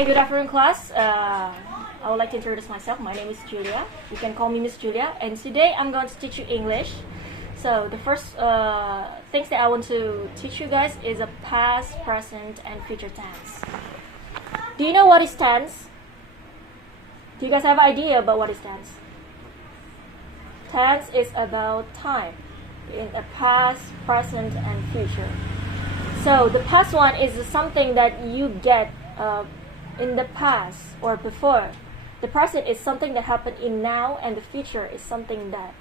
Okay, good afternoon, class. I would like to introduce myself. My name is Julia. You can call me Miss Julia. And today I'm going to teach you English. So the first things that I want to teach you guys is a past, present, and future tense. Do you know what is tense? Do you guys have an idea about what is tense? Tense is about time in a past, present, and future. So the past one is something that you get in the past or before. The present is something that happened in now, and the future is something that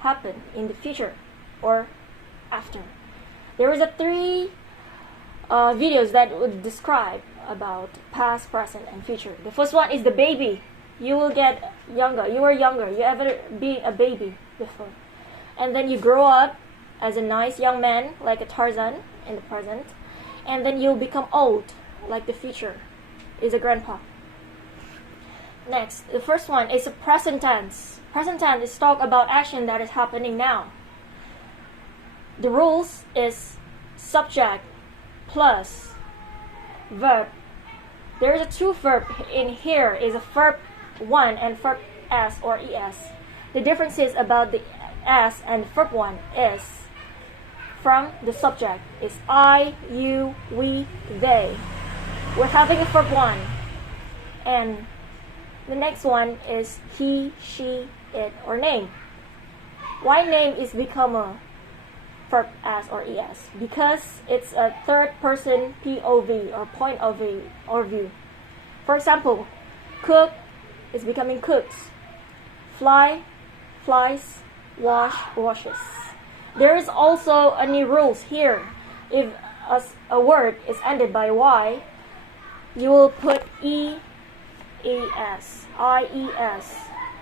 happened in the future or after. There is a three videos that would describe about past, present, and future. The first one is the baby. You will get younger. You were younger. You ever be a baby before, and then you grow up as a nice young man like a Tarzan in the present, and then you'll become old like the future is a grandpa. Next, the first one is a present tense. Present tense is talk about action that is happening now. The rules is subject plus verb. There is a two verb in here is a verb 1 and verb s or es. The difference is about the s and verb 1 is from the subject is I, you, we, they. We're having a verb 1, and the next one is he, she, it, or name. Why name is become a verb as or es? Because it's a third person POV or point of view. For example, cook is becoming cooks. Fly, flies. Wash, washes. There is also a new rules here. If a word is ended by y, you will put ies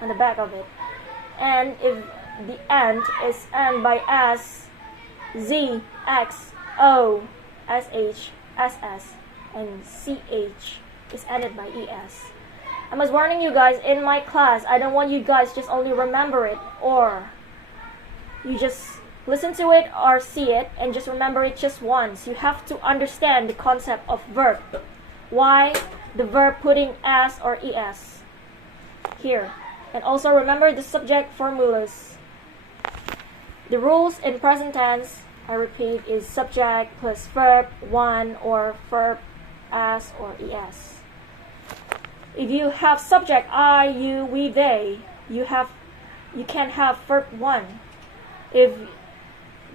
on the back of it. And if the end is end by s, z, x, o, sh, ss, and ch is ended by es. I was warning you guys in my class, I don't want you guys just only remember it or you just listen to it or see it and just remember it just once. You have to understand the concept of verb. Why the verb putting s or es here. And also remember the subject formulas. The rules in present tense, I repeat, is subject plus verb 1 or verb s or es. If you have subject I, you, we, they, you can have verb 1. If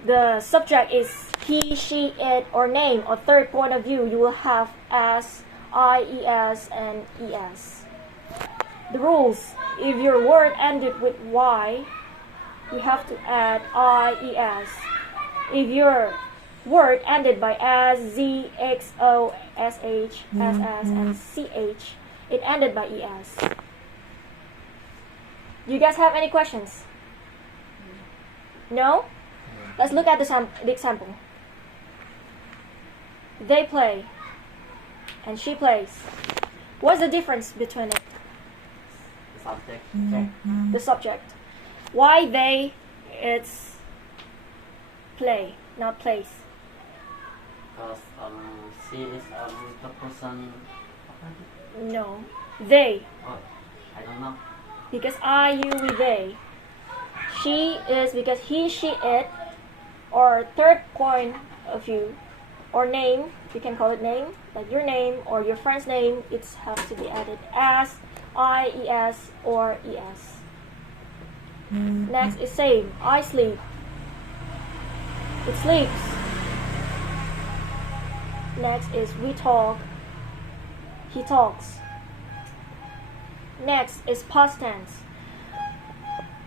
the subject is he, she, it, or name, or third point of view, you will have s, ies, and es. The rules, if your word ended with y, you have to add ies. If your word ended by s, z, x, o, sh, ss, and ch, it ended by es. Do you guys have any questions? No? Let's look at the example. They play and she plays. What's the difference between it? Subject. The subject. Why they? It's play, not plays. Because she is the person. No, they. Oh, I don't know. Because I, you, we, they. She is because he, she, it, or third point of view, or name. You can call it name, like your name or your friend's name. It has to be added as, ies, or es. Next is same. I sleep. It sleeps. Next is we talk. He talks. Next is past tense.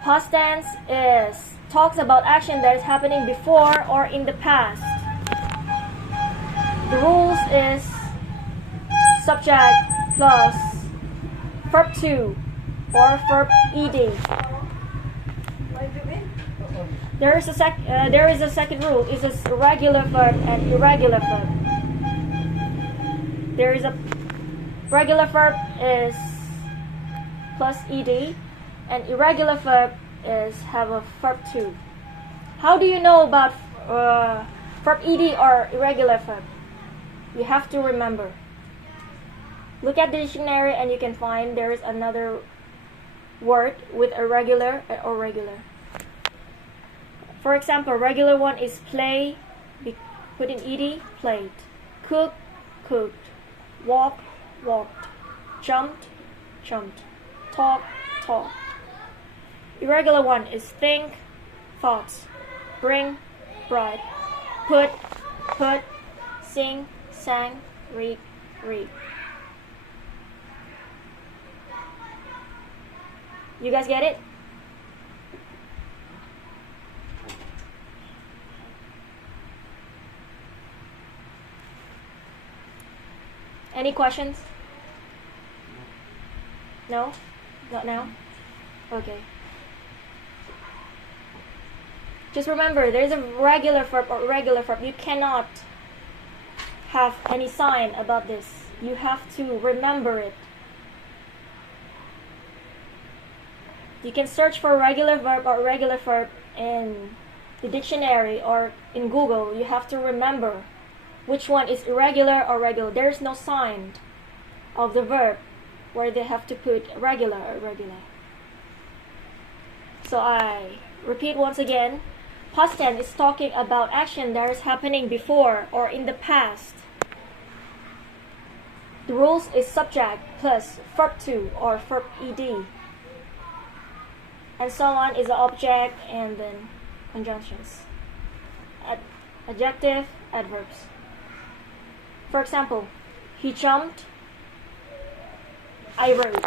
Past tense is talks about action that is happening before or in the past. The rules is subject plus verb 2 or verb ed. There is a second rule. It's a regular verb and irregular verb. There is a regular verb is plus ed, and irregular verb is have a verb 2. How do you know about verb ed or irregular verb? You have to remember. Look at the dictionary and you can find there is another word with irregular or regular. For example, regular one is play, put in ed, played. Cook, cooked. Walk, walked. Jumped, jumped. Talk, talked. Irregular one is think, thoughts. Bring, brought. Put, put. Sing, sang. Read, read. You guys get it? Any questions? No? Not now? Okay. Just remember, there's a regular verb or irregular verb. You cannot have any sign about this. You have to remember it. You can search for regular verb or irregular verb in the dictionary or in Google. You have to remember which one is irregular or regular. There's no sign of the verb where they have to put regular or irregular. So I repeat once again. Past tense is talking about action that is happening before or in the past. The rules is subject plus verb to or verb ed. And so on is the object and then conjunctions. Adjective, adverbs. For example, he jumped, I wrote.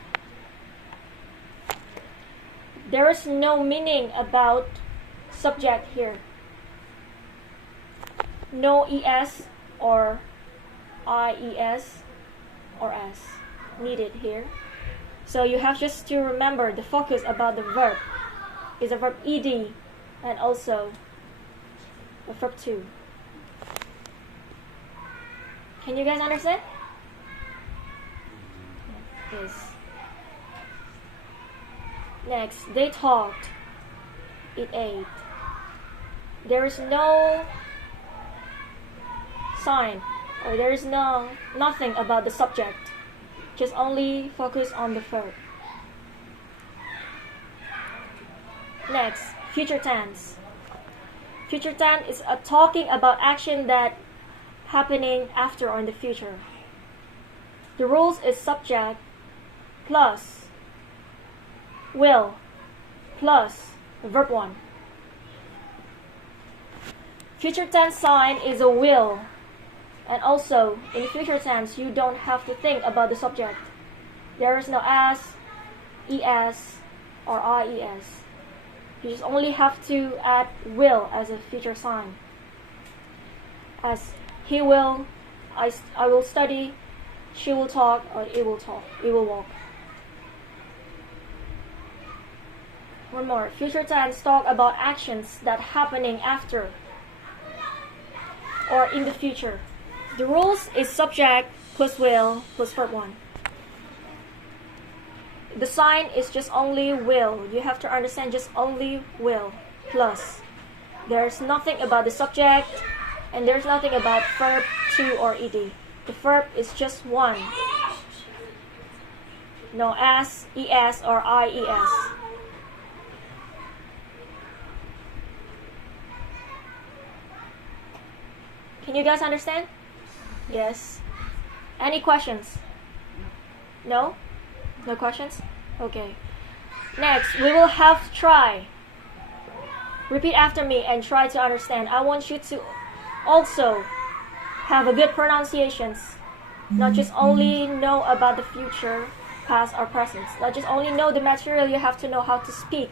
There is no meaning about subject here. No es or ies or s needed here. So you have just to remember the focus about the verb is a verb ed and also a verb to. Can you guys understand? Yes. Next, they talked. It ate. There is no sign or there is nothing about the subject. Just only focus on the verb. Next, future tense. Future tense is talking about action that happening after or in the future. The rules is subject plus will plus verb 1. Future tense sign is a will. And also, in future tense, you don't have to think about the subject. There is no as, es, or ies. You just only have to add will as a future sign. As he will, I will study, she will talk, or it will talk, it will walk. One more. Future tense talk about actions that happening after or in the future. The rules is subject plus will plus verb 1. The sign is just only will. You have to understand just only will plus. There's nothing about the subject and there's nothing about verb to or ed. The verb is just one. No as, es, or ies. Can you guys understand? Yes. Any questions? No? No questions? Okay. Next, we will have try. Repeat after me and try to understand. I want you to also have a good pronunciations. Not just only know about the future, past, or present. Not just only know the material, you have to know how to speak.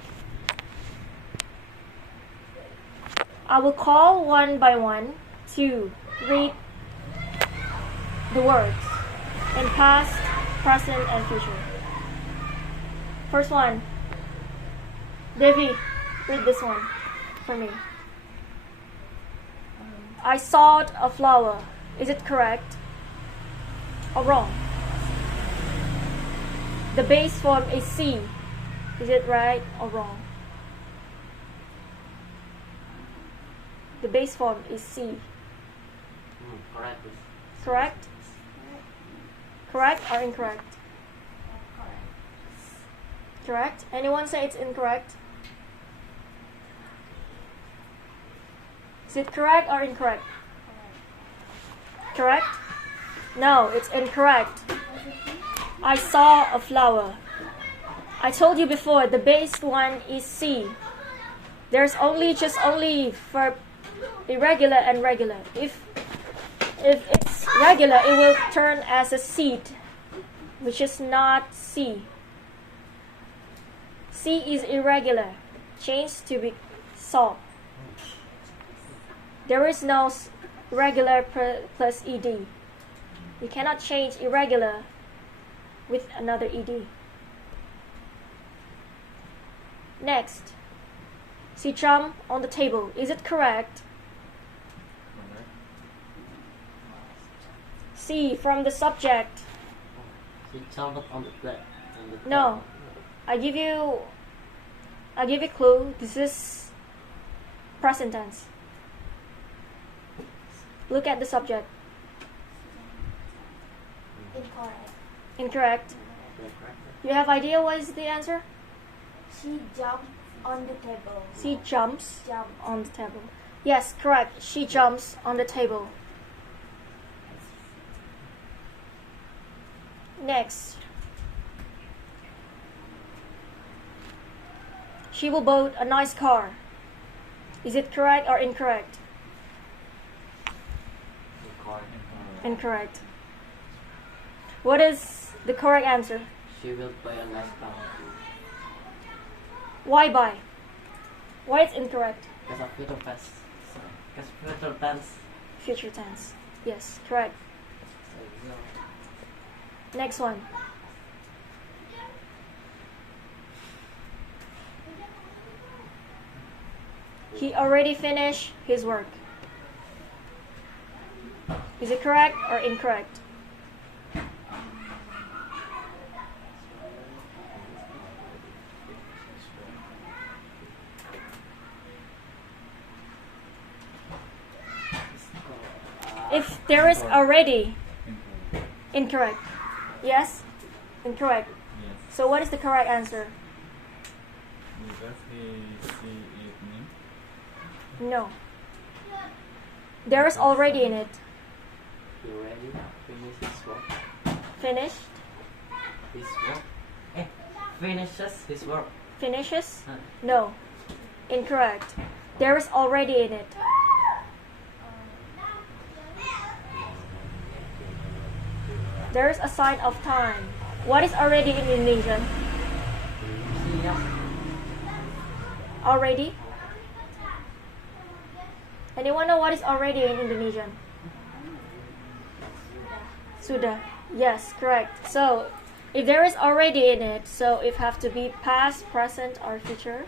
I will call one by one to read the words in past, present, and future. First one. Devi, read this one for me. I saw a flower. Is it correct or wrong? The base form is C. Is it right or wrong? The base form is C. Correct. Correct? Correct or incorrect? Correct. Anyone say it's incorrect? Is it correct or incorrect? Correct? No, it's incorrect. I saw a flower. I told you before, the base one is C. There's just only verb irregular and regular. If it's regular, it will turn as a seed, which is not C. C is irregular. Change to be saw. There is no regular plus ed. You cannot change irregular with another ed. Next, she jumped on the table. Is it correct? C from the subject. She jumped on the plate. No, I give you clue. This is present tense. Look at the subject. Incorrect. Incorrect. You have idea what is the answer? She jumped on the table. She jumps Jump. on the table. Yes, correct. She jumps on the table. Next. She will build a nice car. Is it correct or incorrect? Incorrect. What is the correct answer? She will buy a nice car. Why buy? Why it's incorrect? Because of future tense. Because future tense. Future tense. Yes, correct. Next one. He already finished his work. Is it correct or incorrect? If there is already, incorrect. Yes? Incorrect. Yes. So what is the correct answer? Does he see it me? No. There is already in it. He already finished his work. Finished? His work? Finishes his work. Finishes? Huh. No. Incorrect. There is already in it. There is a sign of time. What is already in Indonesian? Siap. Already? Anyone know what is already in Indonesian? Sudah. Yes, correct. So, if there is already in it, so it have to be past, present, or future?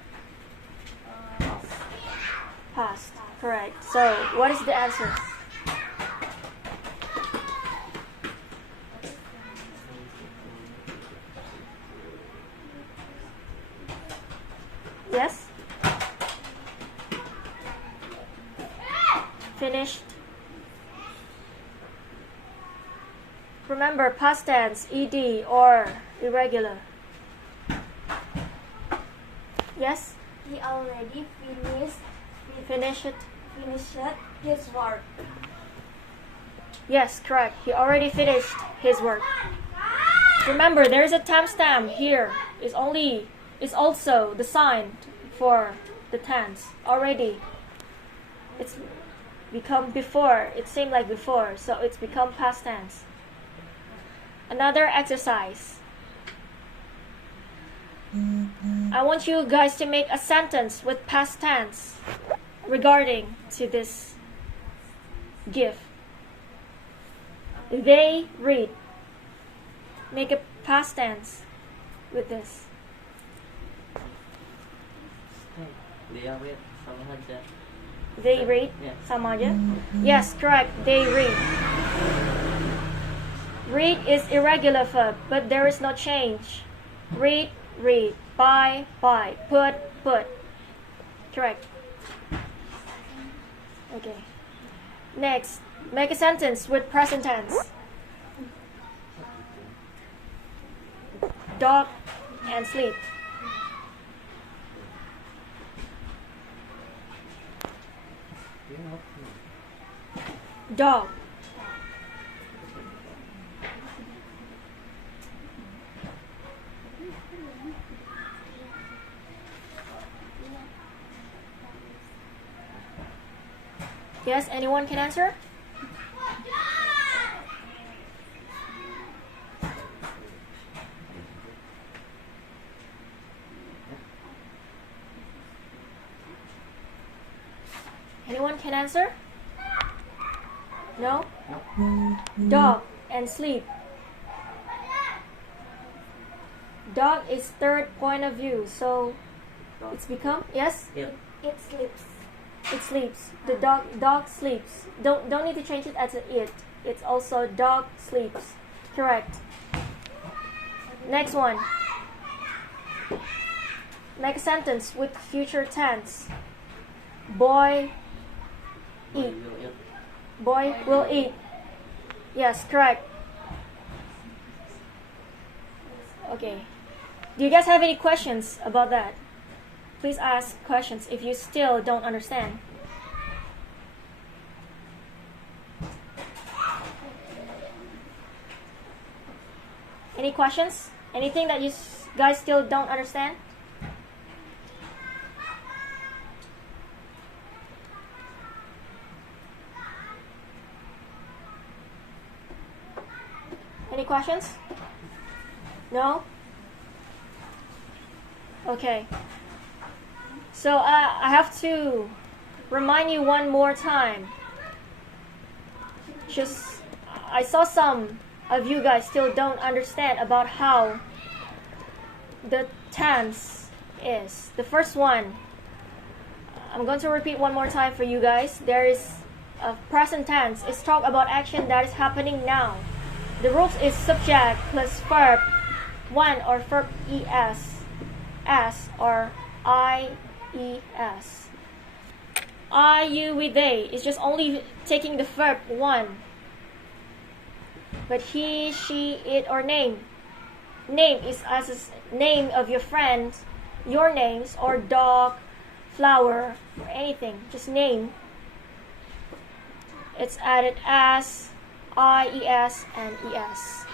Past. Correct. So, what is the answer? Yes? Finished. Remember, past tense, ed, or irregular. Yes? He already Finish it. finished his work. Yes, correct. He already finished his work. Remember, there is a timestamp here. It's also the sign for the tense. Already. It's become before. It seemed like before, so it's become past tense. Another exercise. I want you guys to make a sentence with past tense regarding to this gift. They read. Make a past tense with this. Dia read sama aja. They read. Yes. Sama aja. Yes, correct. They read. Read is irregular verb, but there is no change. Read, read. Buy, buy. Put, put. Correct. Okay. Next, make a sentence with present tense. Dog and sleep. Dog. Yes, anyone can answer? Anyone can answer? No? Dog and sleep. Dog is third point of view, so it's become, yes? Yep. It sleeps. It sleeps. The dog sleeps. Don't need to change it as a it. It's also dog sleeps. Correct. Next one. Make a sentence with future tense. Boy eat. Boy will eat. Yes, correct. Okay. Do you guys have any questions about that? Please ask questions if you still don't understand. Any questions? Anything that you guys still don't understand? Any questions? No? Okay. So I have to remind you one more time. Just, I saw some of you guys still don't understand about how the tense is. The first one, I'm going to repeat one more time for you guys. There is a present tense. It's talk about action that is happening now. The rules is subject plus verb 1 or verb es, s or ies. I, you, we, they is just only taking the verb 1. But he, she, it, or name. Name is as a name of your friend, your names, or dog, flower, or anything. Just name. It's added as, ies, and es.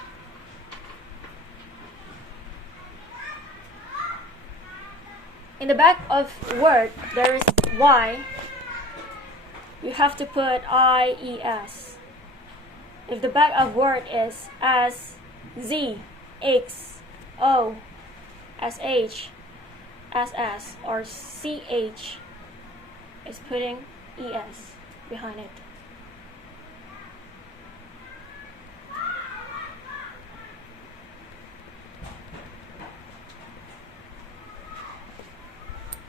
In the back of word, there is y. You have to put ies. If the back of word is as, z, x, o, sh, ss, or ch, is putting es behind it.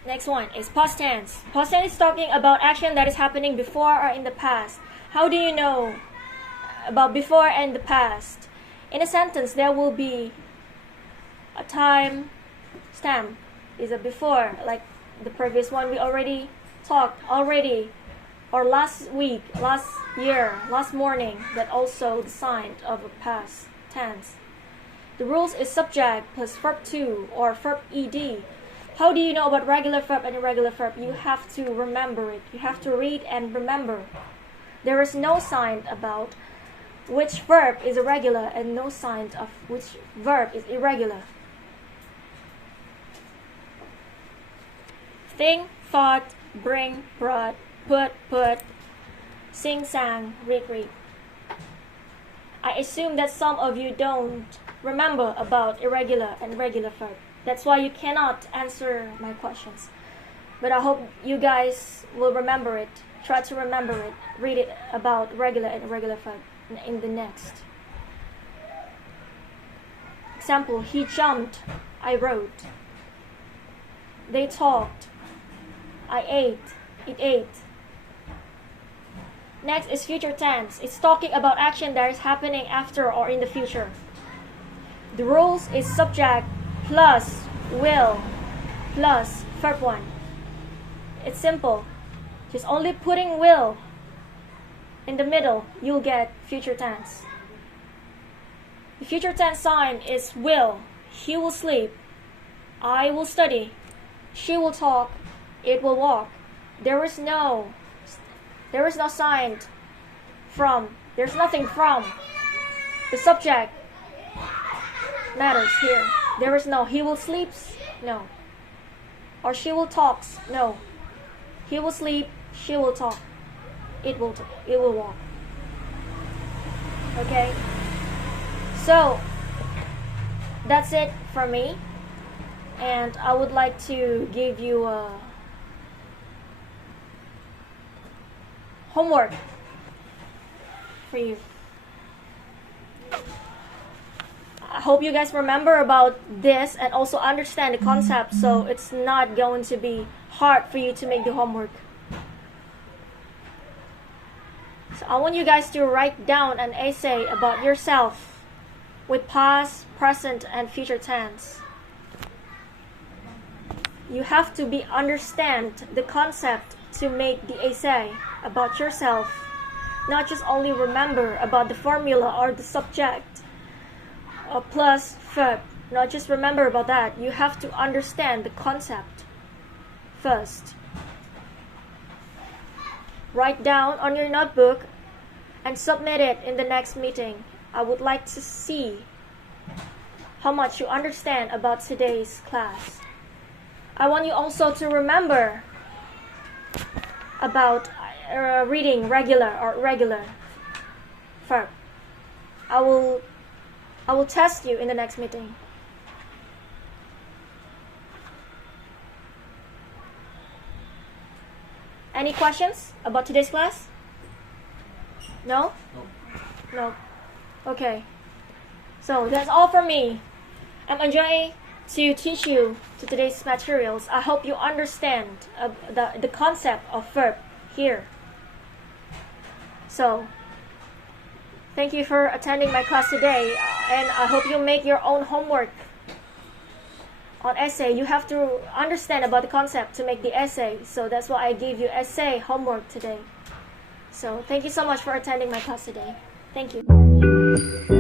Next one is past tense. Past tense is talking about action that is happening before or in the past. How do you know about before and the past? In a sentence, there will be a time stamp. Is a before, like the previous one we already talked already, or last week, last year, last morning. That also the sign of a past tense. The rules is subject plus verb to or verb ed. How do you know about regular verb and irregular verb? You have to remember it. You have to read and remember. There is no sign about which verb is irregular and no sign of which verb is irregular. Think, thought, bring, brought, put, sing, sang, read. I assume that some of you don't remember about irregular and regular verb. That's why you cannot answer my questions. But I hope you guys will remember it. Try to remember it. Read it about regular and irregular verb in the next. Example, he jumped, I wrote. They talked, I ate, it ate. Next is future tense. It's talking about action that is happening after or in the future. The rules is subject plus will plus verb 1. It's simple. Just only putting will in the middle, you'll get future tense. The future tense sign is will He will sleep. I will study. She will talk. It will walk. There is no sign from. There's nothing from. The subject matters here. There is no he will sleep. No. Or she will talk. No. He will sleep. She will talk. It will walk. Okay. So that's it for me. And I would like to give you a homework for you. I hope you guys remember about this and also understand the concept, so it's not going to be hard for you to make the homework. So I want you guys to write down an essay about yourself with past, present, and future tense. You have to understand the concept to make the essay about yourself, not just only remember about the formula or the subject plus verb. Not just remember about that. You have to understand the concept first. Write down on your notebook and submit it in the next meeting. I would like to see how much you understand about today's class. I want you also to remember about reading regular or irregular verb. I will test you in the next meeting. Any questions about today's class? No? No. Okay. So that's all from me. I'm enjoying to teach you today's materials. I hope you understand the concept of verb here. So thank you for attending my class today, and I hope you make your own homework on essay. You have to understand about the concept to make the essay, so that's why I gave you essay homework today. So thank you so much for attending my class today. Thank you.